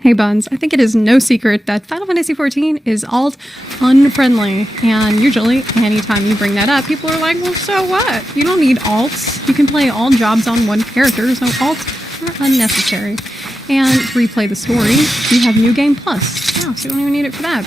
Hey Buns, I think it is no secret that Final Fantasy XIV is alt unfriendly, and usually anytime you bring that up, people are like, well, so what? You don't need alts. You can play all jobs on one character, so alts are unnecessary. And to replay the story, you have New Game Plus. Yeah, so you don't even need it for that.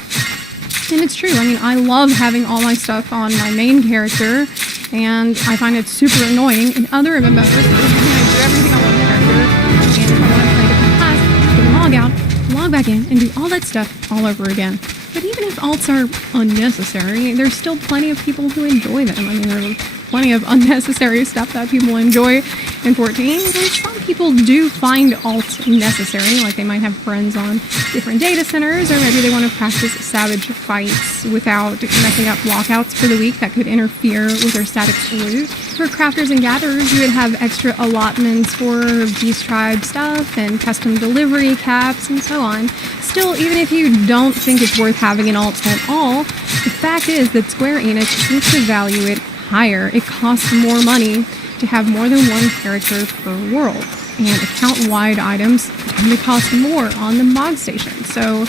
And it's true. I mean, I love having all my stuff on my main character, and I find it super annoying in other MMOs because I do everything on one character, and if I want to play a different class, I can log out, log back in, and do all that stuff all over again. But even if alts are unnecessary, there's still plenty of people who enjoy them. I mean, there's plenty of unnecessary stuff that people enjoy in 14, and some people do find alts necessary, like they might have friends on different data centers, or maybe they want to practice savage fights without messing up lockouts for the week that could interfere with their static loot. For crafters and gatherers, you would have extra allotments for Beast Tribe stuff and custom delivery caps and so on. Still, even if you don't think it's worth having an alt at all, the fact is that Square Enix seems to value it higher. It costs more money to have more than one character per world, and account-wide items tend to cost more on the mod station. So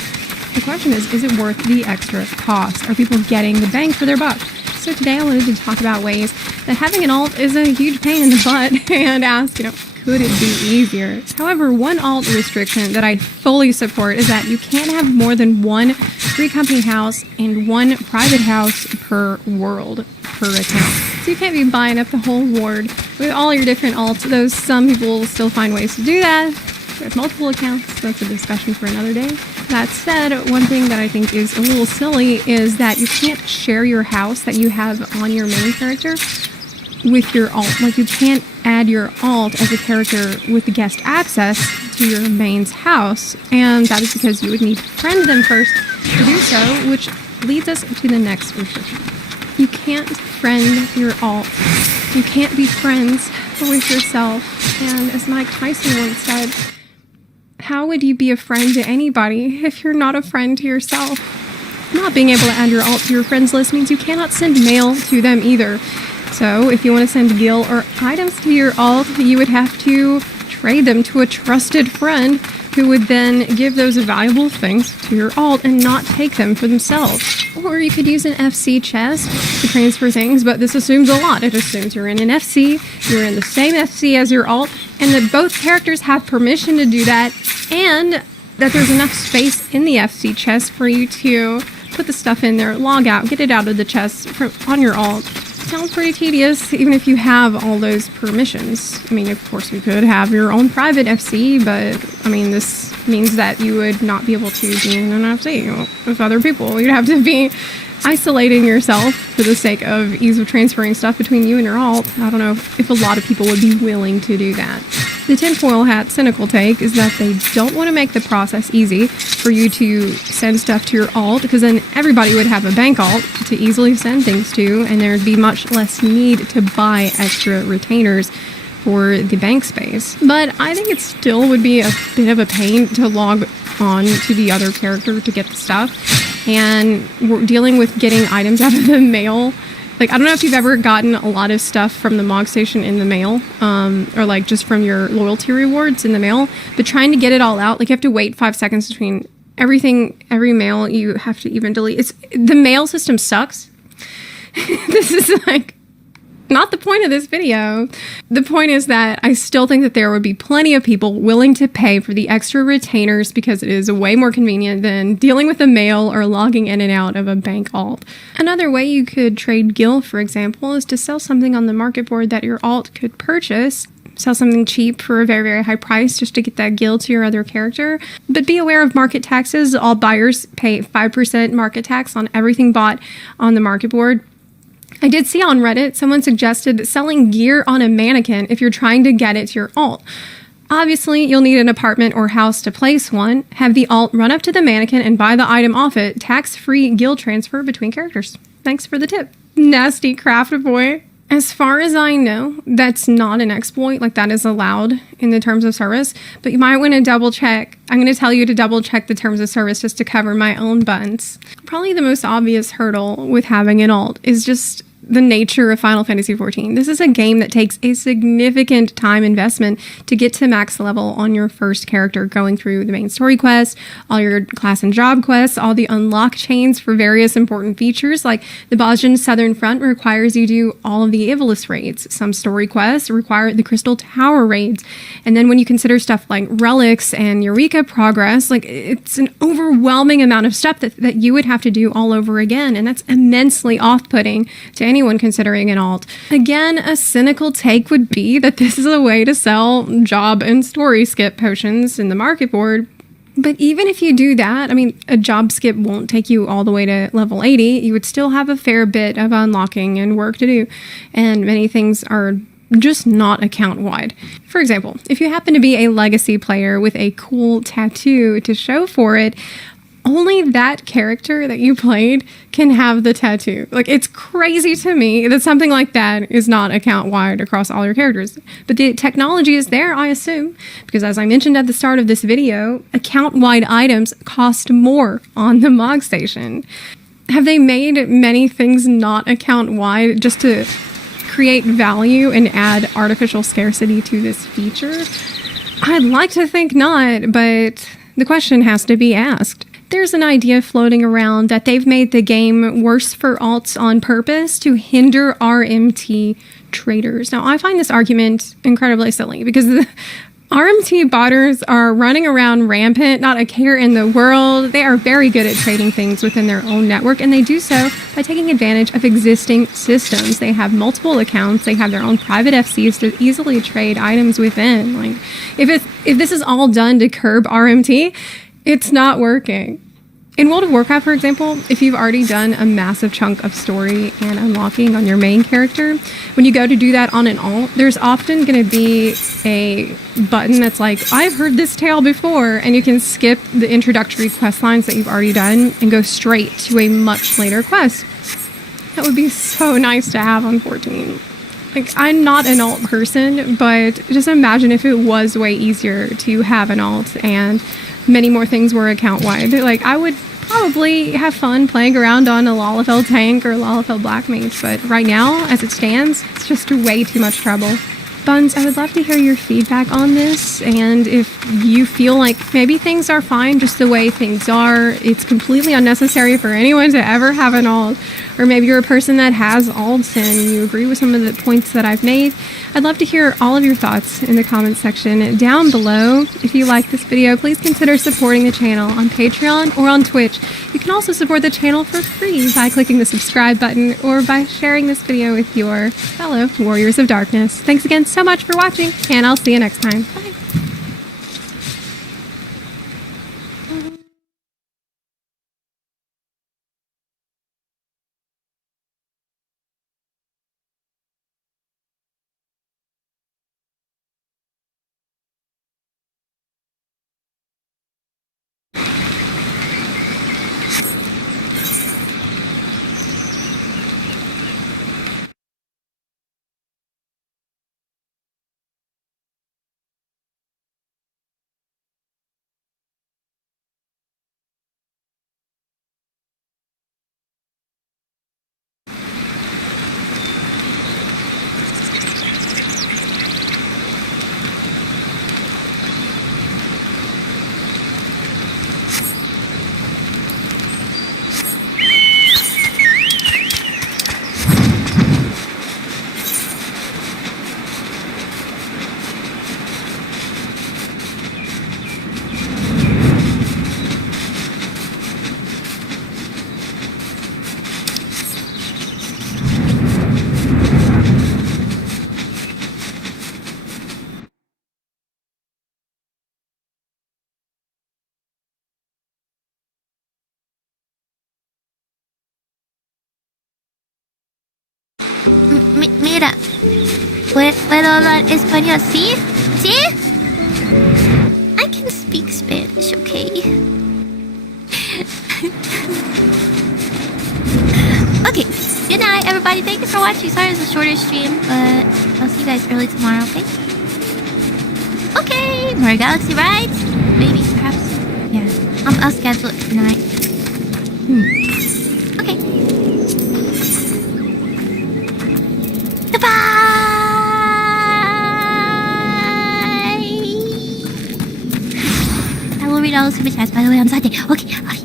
the question is it worth the extra cost? Are people getting the bang for their buck? So today I wanted to talk about ways that having an alt is a huge pain in the butt and ask, could it be easier? However, one alt restriction that I fully support is that you can't have more than one free company house and one private house per world per account. So you can't be buying up the whole ward with all your different alts, though some people still find ways to do that. There's multiple accounts, that's a discussion for another day. That said, one thing that I think is a little silly is that you can't share your house that you have on your main character with your alt. Like, you can't add your alt as a character with the guest access to your main's house, and that is because you would need to friend them first to do so, which leads us to the next restriction. You can't friend your alt. You can't be friends with yourself. And as Mike Tyson once said, how would you be a friend to anybody if you're not a friend to yourself? Not being able to add your alt to your friends list means you cannot send mail to them either. So if you want to send gil or items to your alt, you would have to trade them to a trusted friend who would then give those valuable things to your alt and not take them for themselves. Or you could use an FC chest to transfer things, but this assumes a lot. It assumes you're in an FC, you're in the same FC as your alt, and that both characters have permission to do that, and that there's enough space in the FC chest for you to put the stuff in there, log out, get it out of the chest on your alt. Sounds pretty tedious, even if you have all those permissions. I mean, of course, you could have your own private FC, but, I mean, this means that you would not be able to be in an FC with other people. You'd have to be isolating yourself for the sake of ease of transferring stuff between you and your alt. I don't know if a lot of people would be willing to do that. The tinfoil hat cynical take is that they don't want to make the process easy for you to send stuff to your alt, because then everybody would have a bank alt to easily send things to, and there'd be much less need to buy extra retainers for the bank space. But I think it still would be a bit of a pain to log on to the other character to get the stuff, and we're dealing with getting items out of the mail Like, I don't know if you've ever gotten a lot of stuff from the Mog Station in the mail, or like just from your loyalty rewards in the mail, but trying to get it all out, like you have to wait 5 seconds between every mail you have to even delete. The mail system sucks. This is like not the point of this video. The point is that I still think that there would be plenty of people willing to pay for the extra retainers because it is way more convenient than dealing with the mail or logging in and out of a bank alt. Another way you could trade gil, for example, is to sell something on the market board that your alt could purchase. Sell something cheap for a very, very high price just to get that gil to your other character. But be aware of market taxes. All buyers pay 5% market tax on everything bought on the market board. I did see on Reddit, someone suggested selling gear on a mannequin if you're trying to get it to your alt. Obviously, you'll need an apartment or house to place one. Have the alt run up to the mannequin and buy the item off it. Tax-free gil transfer between characters. Thanks for the tip. Nasty craft boy. As far as I know, that's not an exploit, like that is allowed in the terms of service, but you might want to double check. I'm going to tell you to double check the terms of service just to cover my own buns. Probably the most obvious hurdle with having an alt is just the nature of Final Fantasy XIV. This is a game that takes a significant time investment to get to max level on your first character, going through the main story quests, all your class and job quests, all the unlock chains for various important features. Like the Bosnian Southern Front requires you do all of the Ivalis raids. Some story quests require the Crystal Tower raids. And then when you consider stuff like relics and Eureka progress, like it's an overwhelming amount of stuff that you would have to do all over again. And that's immensely off-putting to anyone considering an alt. Again, a cynical take would be that this is a way to sell job and story skip potions in the market board. But even if you do that, I mean, a job skip won't take you all the way to level 80. You would still have a fair bit of unlocking and work to do. And many things are just not account-wide. For example, if you happen to be a legacy player with a cool tattoo to show for it, only that character that you played can have the tattoo. Like, it's crazy to me that something like that is not account-wide across all your characters. But the technology is there, I assume, because as I mentioned at the start of this video, account-wide items cost more on the Mog Station. Have they made many things not account-wide just to create value and add artificial scarcity to this feature? I'd like to think not, but the question has to be asked. There's an idea floating around that they've made the game worse for alts on purpose to hinder RMT traders. Now, I find this argument incredibly silly because the RMT botters are running around rampant, not a care in the world. They are very good at trading things within their own network, and they do so by taking advantage of existing systems. They have multiple accounts. They have their own private Ffsivs to easily trade items within. Like, if this is all done to curb RMT, it's not working. In World of Warcraft, for example, if you've already done a massive chunk of story and unlocking on your main character, when you go to do that on an alt, there's often going to be a button that's like, I've heard this tale before, and you can skip the introductory quest lines that you've already done and go straight to a much later quest. That would be so nice to have on 14. Like, I'm not an alt person, but just imagine if it was way easier to have an alt and many more things were account-wide. Like, I would probably have fun playing around on a Lalafell tank or Lalafell Black Mage, but right now, as it stands, it's just way too much trouble. Buns, I would love to hear your feedback on this, and if you feel like maybe things are fine just the way things are, it's completely unnecessary for anyone to ever have an alt, or maybe you're a person that has alts and you agree with some of the points that I've made, I'd love to hear all of your thoughts in the comments section down below. If you like this video, please consider supporting the channel on Patreon or on Twitch. You can also support the channel for free by clicking the subscribe button or by sharing this video with your fellow Warriors of Darkness. Thanks again so much for watching, and I'll see you next time. Bye! Mira, ¿puedo hablar español? ¿Sí? ¿Sí? I can speak Spanish, okay? Okay, good night, everybody. Thank you for watching. Sorry it's a shorter stream, but I'll see you guys early tomorrow, okay? Okay, more Galaxy rides? Maybe, perhaps. Yeah, I'll schedule it tonight. Okay. Goodbye! I will read all the super chats, by the way, on Sunday. Okay, okay.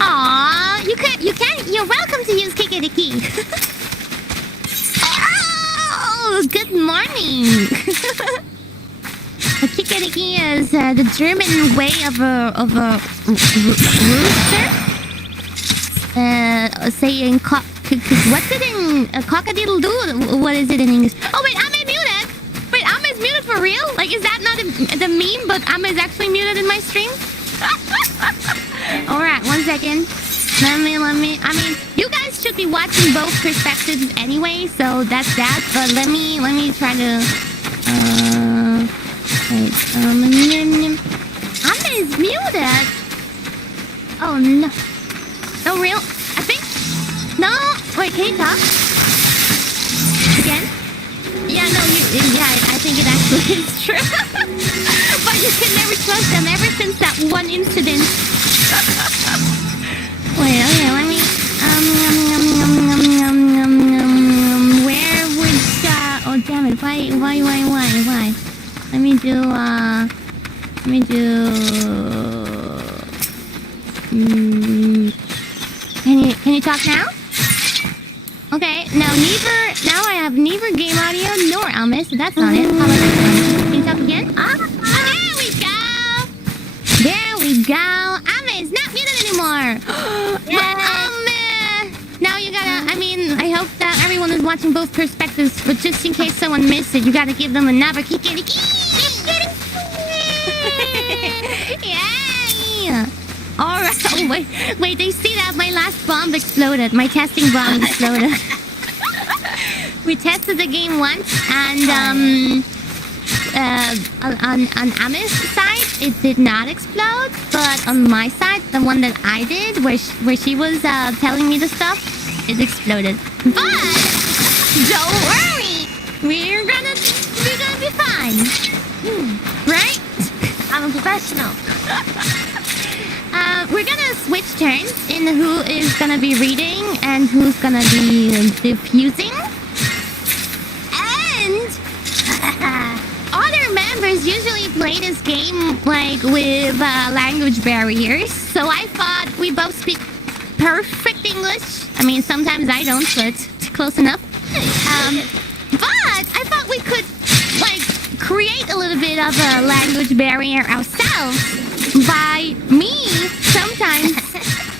Aw, you can, you're welcome to use Kick the Key. Oh, good morning. A kikeriki is the German way of a rooster. Saying what's it in cock-a-doodle-doo? What is it in English? Oh wait, I'm muted. Wait, Amma's muted for real? Like, is that not the meme? But Amma is actually muted in my stream. All right, 1 second. Let me. I mean, you guys should be watching both perspectives anyway, so that's that. But let me try to. Wait. Amma is muted. Oh no. Oh real? I think. No. Wait, can you talk? Again? Yeah, no. I think it actually is true. But you can never trust them ever since that one incident. Wait, okay, let me. Where would oh damn it! Why? Let me do. Can you talk now? Okay, now I have neither game audio nor Alma, so that's not it. How about this one? Can you talk again? There we go. Alma is not muted anymore. But now you gotta. I hope that everyone is watching both perspectives, but just in case someone missed it, you gotta give them another kikeriki. Yeah. All right. Oh, wait. They see that my last bomb exploded. My testing bomb exploded. We tested the game once, and on Amma's side, it did not explode. But on my side, the one that I did, where she was telling me the stuff, it exploded. But don't worry, we're gonna be fine, right? I'm a professional. We're gonna switch turns in who is gonna be reading and who's gonna be diffusing. And other members usually play this game like with language barriers. So I thought we both speak perfect English. Sometimes I don't, but it's close enough. But I thought we could create a little bit of a language barrier ourselves by me.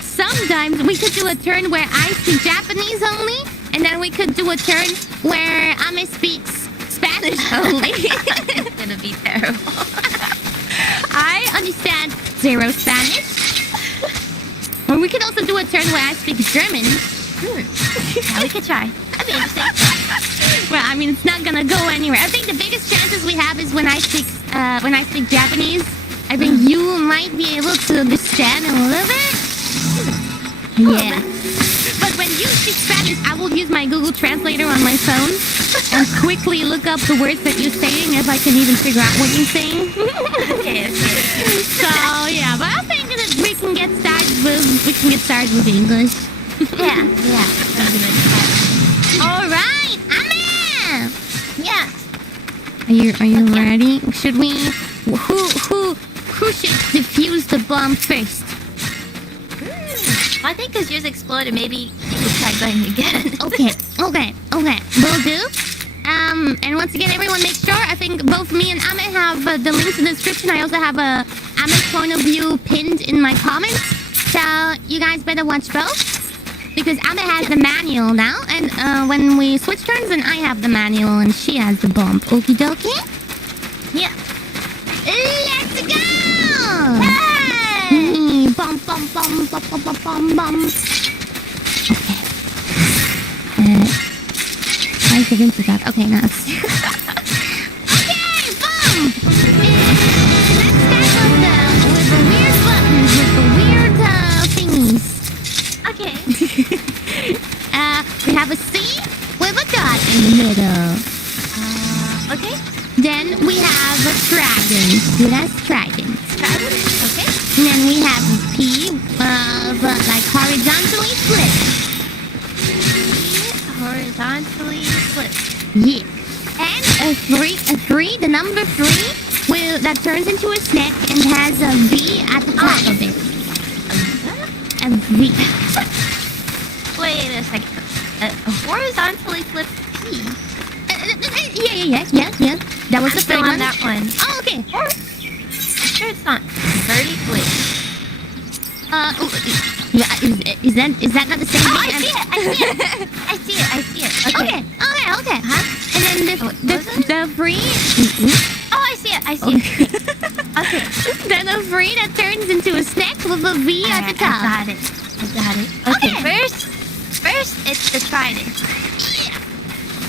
Sometimes we could do a turn where I speak Japanese only, and then we could do a turn where Ame speaks Spanish only. It's gonna be terrible. I understand 0 Spanish. Or we could also do a turn where I speak German. Yeah, we could try. That'd be interesting. Well, it's not gonna go anywhere. I think the biggest chances we have is when I speak Japanese. I think you might be able to understand a little bit. Yeah. But when you speak Spanish, I will use my Google Translator on my phone and quickly look up the words that you're saying if I can even figure out what you're saying. Okay. So, yeah. But I think that we can get started with English. Yeah. All right. Amen. Yeah. Are you ready? Should we... Who should defuse the bomb first? I think because yours exploded, maybe you could try going again. Okay. Will do. And once again, everyone make sure, I think both me and Ame have the links in the description. I also have Ame's point of view pinned in my comments. So you guys better watch both. Because Ame has the manual now. And when we switch turns, then I have the manual and she has the bomb. Okie dokie? Yeah. Let's go! Hey! Bum. Okay. 5 seconds to that. Okay, now it's... Okay, bum! Let's start with the weird buttons, with the weird thingies. Okay. We have a C with a dot in the middle. Okay. Then we have a dragon. That's dragon. Dragon? Okay. And then we have a P, but like horizontally flipped. Horizontally flipped. Yeah. And a three, the number 3, that turns into a snake and has a V at the top of it. A V. Wait a second. A horizontally flipped P. Yeah. That was the Still third on one. that one. Oh, okay. 30. Wait. Is that not the same Oh, thing? I see it. I see it. Okay. Okay. Huh? And then the free. Oh, I see it. Okay. Then the free that turns into a snack with a V at the top. I got it. Okay. First it's the trident.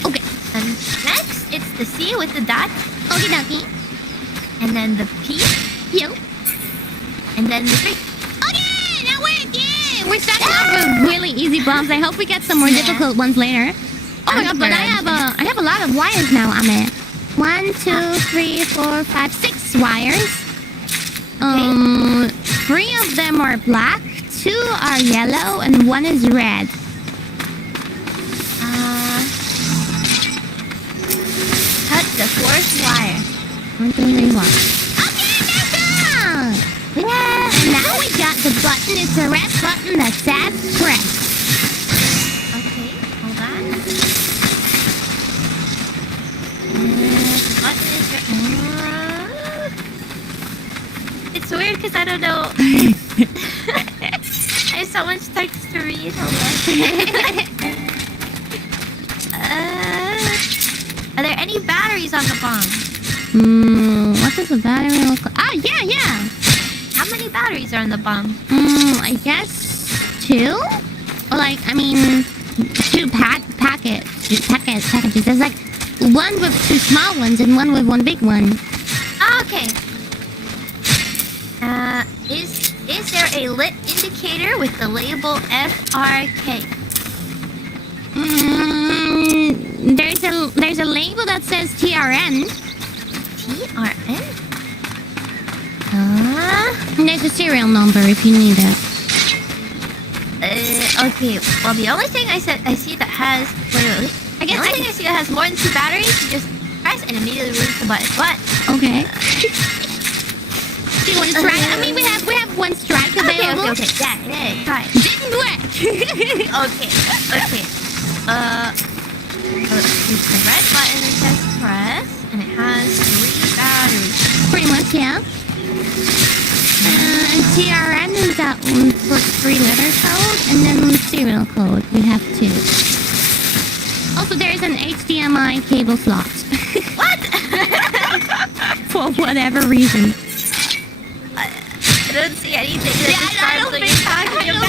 Okay. And next it's the C with the dot. Okie dokie. And then the P. Yo. And then the 3. Okay, now we're starting off with really easy bombs. I hope we get some more difficult ones later. Oh my god, but I have a lot of wires now, Ame. 1, 2, 3, 4, 5, 6 wires. 3 of them are black, 2 are yellow, and 1 is red. Cut the 4th wire. 1, 2, 3, 4. Okay, that's all! Yeah, and now we got the button. It's a red button that says press. Okay, hold on. The button is it's weird because I don't know. I have so much text to read. Hold on. Are there any batteries on the bomb? What does the battery look like? Ah, yeah. How many batteries are in the bomb? I guess 2? Or like, I mean, 2 packages. There's like 1 with 2 small ones and 1 with 1 big one. Okay. Is there a lit indicator with the label FRK? There's a label that says TRN. TRN? And there's a serial number if you need it. Okay. Well, the only thing I see that has... Wait. The only thing I see that has more than 2 batteries, you just press and immediately release the button. What? Okay. Do you want to try it? I mean, we have 1 strike available. Okay. Yeah, try it. Didn't work. Okay. It's the red button that says press, and it has 3 batteries. Pretty much, yeah. And TRN is that one for 3-letter code, and then serial code. We have 2. Also, there's an HDMI cable slot. What? For whatever reason. I don't see anything that describes what you're talking about.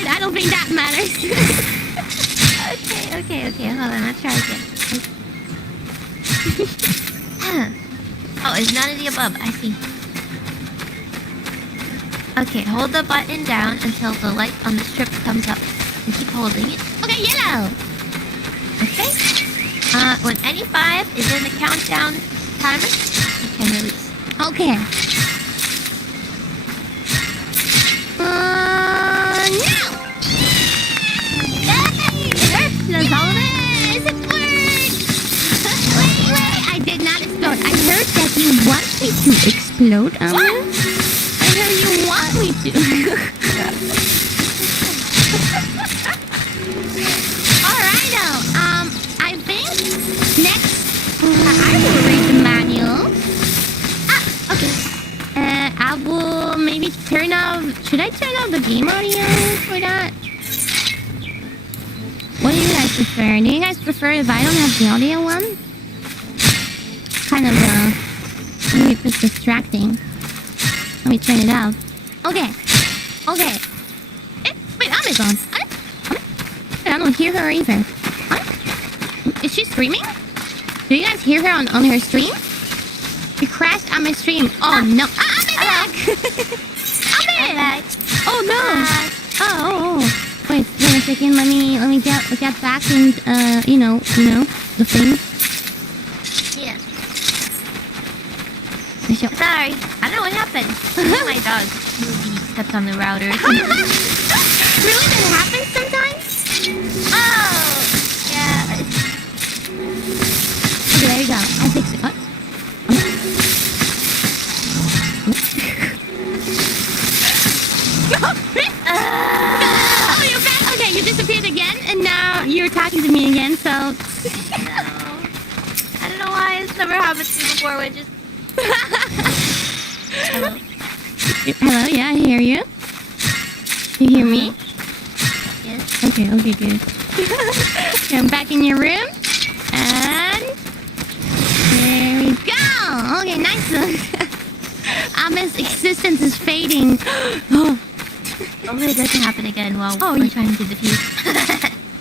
I don't think that matters. Okay. Hold on, let's try again. Oh, it's none of the above. I see. Okay, hold the button down until the light on the strip comes up. And keep holding it. Okay, yellow. Okay. When any 5 is in the countdown timer, you can release. Okay. No! Yay! It works! That's all it is! It worked! Wait! I did not explode. I heard that you want me to explode, I heard you want me to. Alrighto. I think next I will read the manual. Okay. I will maybe turn off... Should I turn off the game audio for that? What do you guys prefer? Do you guys prefer if I don't have the audio one? Kind of, maybe it's distracting. Let me turn it off. Okay. Wait, Amazon. I don't hear her either. What? Is she streaming? Do you guys hear her on her stream? She crashed on my stream. Oh no. I'm back! I'm back! Oh no! Oh. Wait a second. Let me get back and you know the thing. Yeah. Sure. Sorry, I don't know what happened. My dog stepped on the router. Really? That happens sometimes? Oh, yeah. Okay, there you go. I'll fix it. What? Oh, you're back. Okay, you disappeared again, and now you're talking to me again. So. No. I don't know why it's never happened to me before. Which is. Hello. Hello, yeah, I hear you. You hear me? Yes. Okay, good. I'm back in your room. And there we go. Okay, nice. Ami's existence is fading. Oh, Hopefully it doesn't happen again while Oh, we're you- trying to defuse.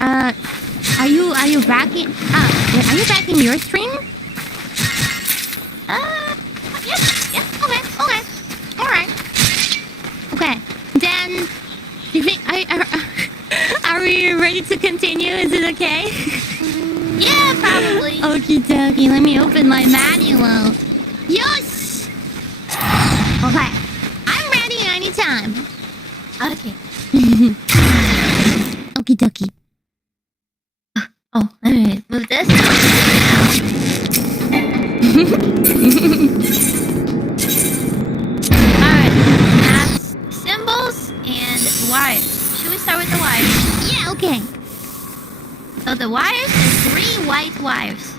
are you back in? Are you back in your stream? Yeah. Okay. All right. Okay. Then, you think are we ready to continue? Is it okay? Yeah, probably. Okie dokie. Let me open my manual. Yes. Okay. I'm ready anytime. Okay. Okie dokie. Oh, alright. Move this. Alright. That's symbols and wires. Should we start with the wires? Yeah. Okay. So the wires is 3 white wires.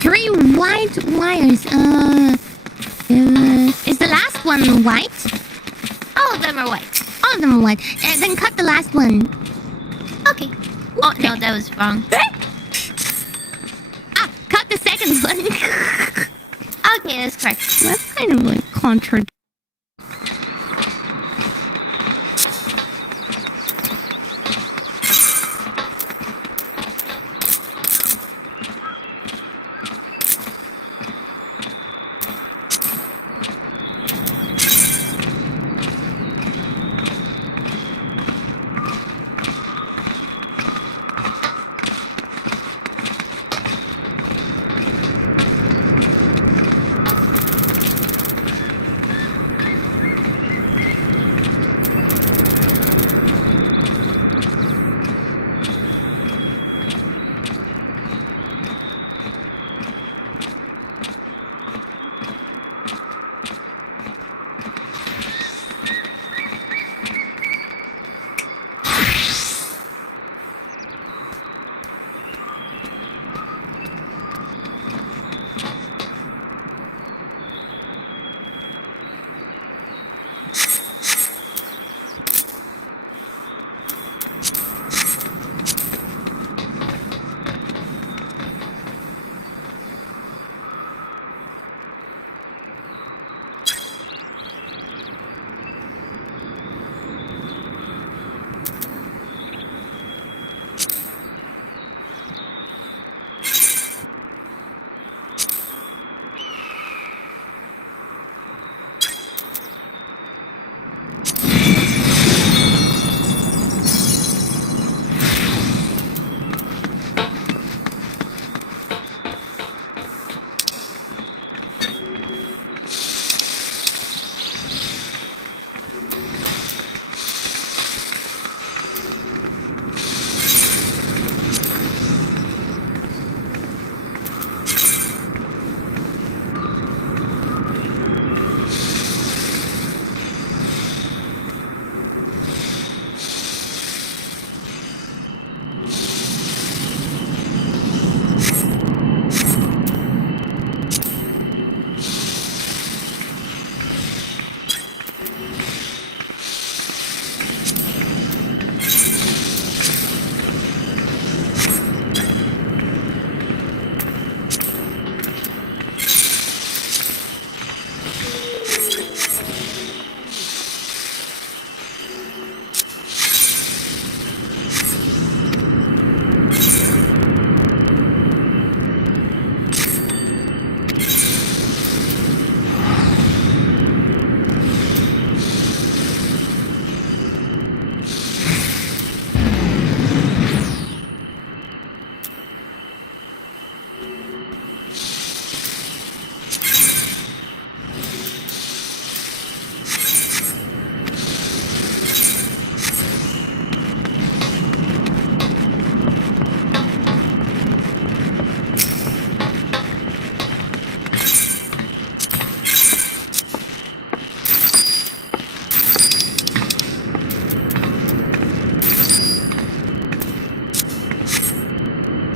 3 white wires. Is the last one white? All of them are white. All of them are white. And then cut the last one. Okay. Oh, no, that was wrong. Cut the second one. Okay, that's correct. That's kind of like contradictory.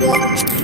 What?